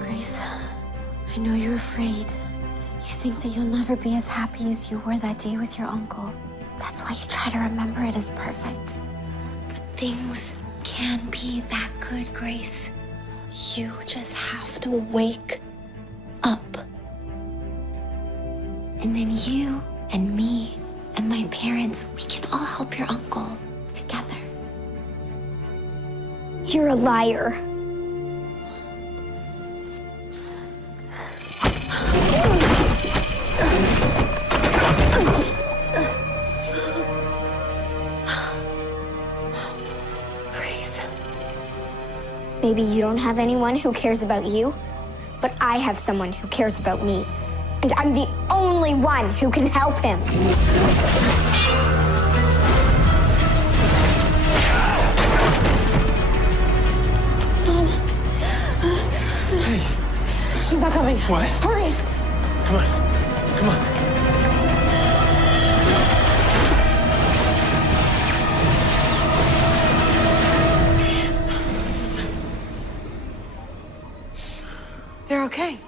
Grace, I know you're afraid. You think that you'll never be as happy as you were that day with your uncle. That's why you try to remember it as perfect. But things can be that good, Grace. You just have to wake up. And then you and me and my parents, we can all help your uncle together. You're a liar. Maybe you don't have anyone who cares about you, but I have someone who cares about me. And I'm the only one who can help him. Mom. Hey. She's not coming. What? Hurry. Come on. Come on. They're okay.